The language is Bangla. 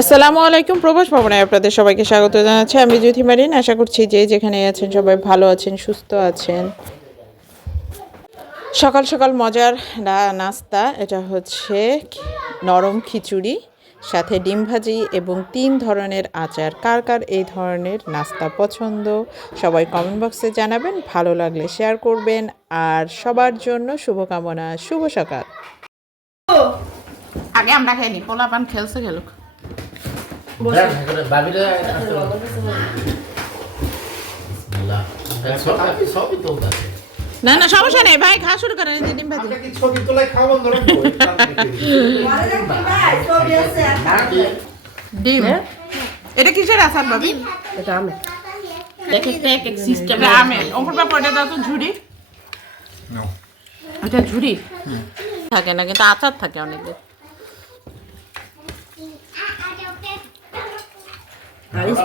আসসালামু আলাইকুম প্রবাস ভবনে আপনাদের সবাইকে স্বাগত জানাচ্ছি। আমি জ্যোতি মারিন। আশা করছি যে যেখানে আছেন সবাই ভালো আছেন, সুস্থ আছেন। সকাল সকাল মজার নাস্তা, এটা হচ্ছে নরম খিচুড়ি, সাথে ডিম ভাজি এবং তিন ধরনের আচার। কার কার এই ধরনের নাস্তা পছন্দ? সবাই কমেন্ট বক্সে জানাবেন, ভালো লাগলে শেয়ার করবেন, আর সবার জন্য শুভকামনা, শুভ সকাল। আগে আমরা খাইনি পোলা পান খেলছে খেলুক। না না সমস্যা নেই ভাই খাওয়া শুরু করেন এই যে ডিম ভাজি। ছবি তোলায় খাওয়া বন্ধ ডিম? এটা কিসের আসার ভাবি এটা আমি এক একটা এক এক সিস্টেম আমের। অঙ্কুর বাবা এটা দাও তো ঝুড়ি। এটা ঝুড়ি? থাকে না কিন্তু আচার থাকে That is